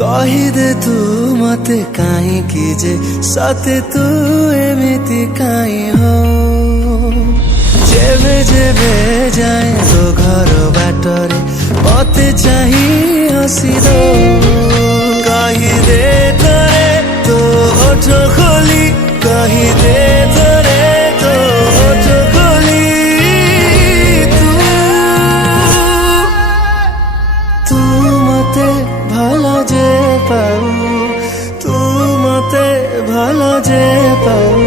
कहीदे तू मते काई की जे सते तू एमिति काई हो जेबे जेबे जाए तो घर बाटरे मते चाहिए हसी दो कहीदे थरे तो ओठ खोली कहीदे थरे तो ओठ खोली तू मते भला जे पाऊ तू मते भला जे पाऊ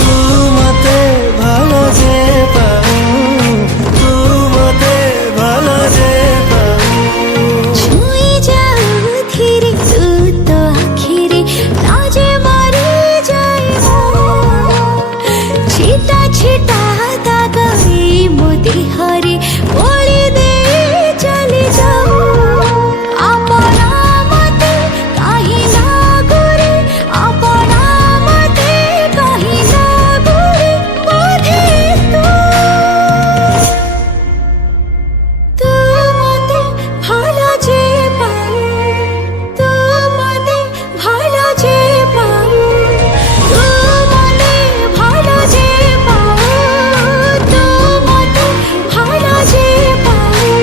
तू मते भला जे पाऊ तू मते भला जे पाऊ छुई जाऊ धीरे तू तो आखिरे लाजे मारे जाए छिटा छिटा दागे मोदी हरे बोली दे चली जाओ अपना मते कहीं ना गुरे अपना मते कहीं ना गुरे बोधे तू मते भाला जे पाऊ तू मते भाला जे पाऊ तू मते भाला जे पाऊ तू मते भाला जे पाऊ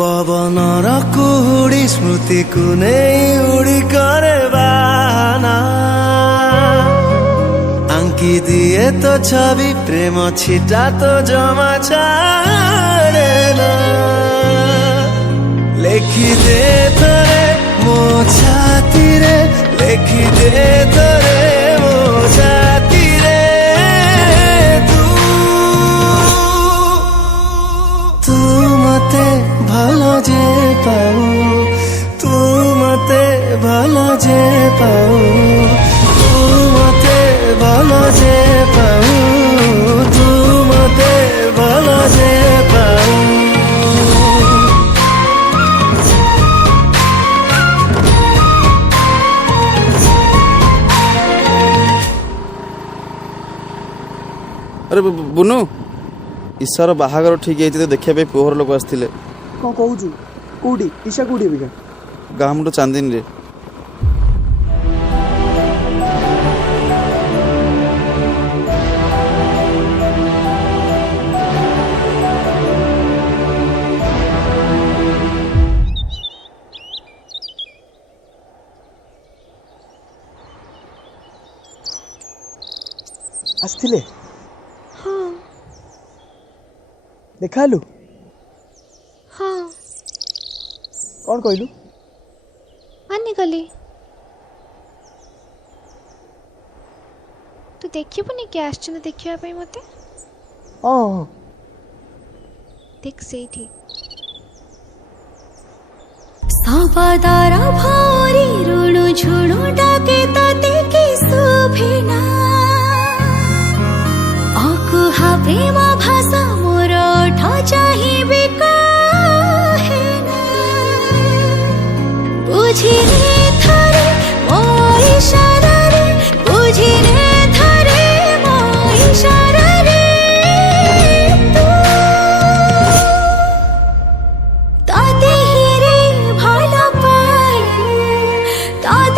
पवन कुहुड़ी स्मृति को नहीं उड़ी करे बाना आंकी दिए तो छवि प्रेम छिटा तो जमा छाड़े ना लेखी दे थरे मो छाती रे लेखी दे थरे मो छाती रे तू मते भला जे पाऊ तू मते भला जे पाऊ तू मते भला जे पाऊ तू मते भला जे पाऊ अरे बुनू ईशार बाहागर ठीक है तो देखा पुहर लोक आसते कौन कहूँ कौटी ईशा कौटी अबिका गाँ मुंड चांदिनी रे आसथिले हाँ देखालु हाँ कौन कहलु मानी गली तू देखिबुनी कि आश्चर्य देखिया पे मते हाँ देख सेठी सबदारा भारी ऋण झुणु